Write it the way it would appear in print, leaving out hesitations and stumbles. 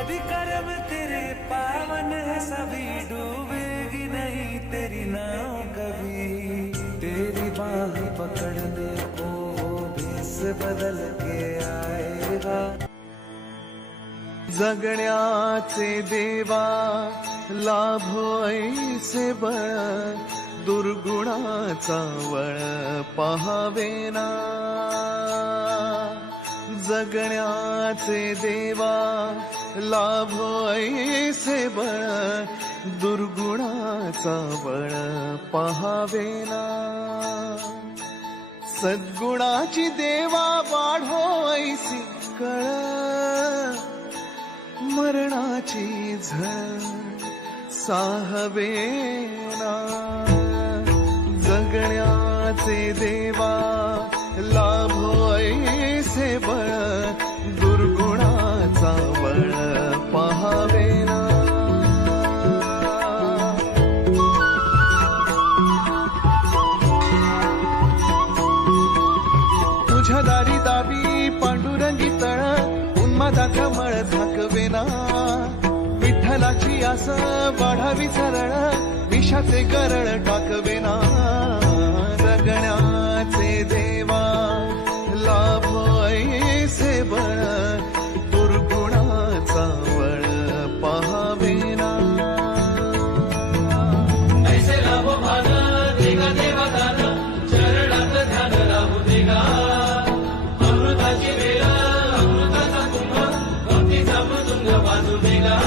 कभी कर्म तेरे पावन है सभी, डूबेगी नहीं तेरी नाव कभी। तेरी बाह पकड़ने को वो भेस बदल के आएगा। जगण्याचे देवा लाभो ऐसे बळ, दुर्गुणाचा वळ पहावेना। जगण्याचे देवा लाभो ऐसे बळ, दुर्गुणाचा बळ पहावेना। सद्गुणाची देवा वाढो ऐसी कळ, मरणाची झळ साहवेना। जगण्याचे देवा लाभो ऐसे बळ, दुर्गुणाचा बळ पहावेना। तुझ्या दारी दावी पांडुरंगी तळ, उन्मादाचा मळ झाकवेना। विठ्ठलाची आस वाढावी सरळ, विषाचे गरळ टाकवेना। जगण्याचे देवा लाभो ऐसे बळ, दुर्गुणाचा बळ पहावेना। ऐसे लाभो भान देगा देवा दान, चरणात ध्यान राहू देगा। अमृताची वेळ अमृताचा कुंभ, भक्तीचा मृदुंग वाजू देगा।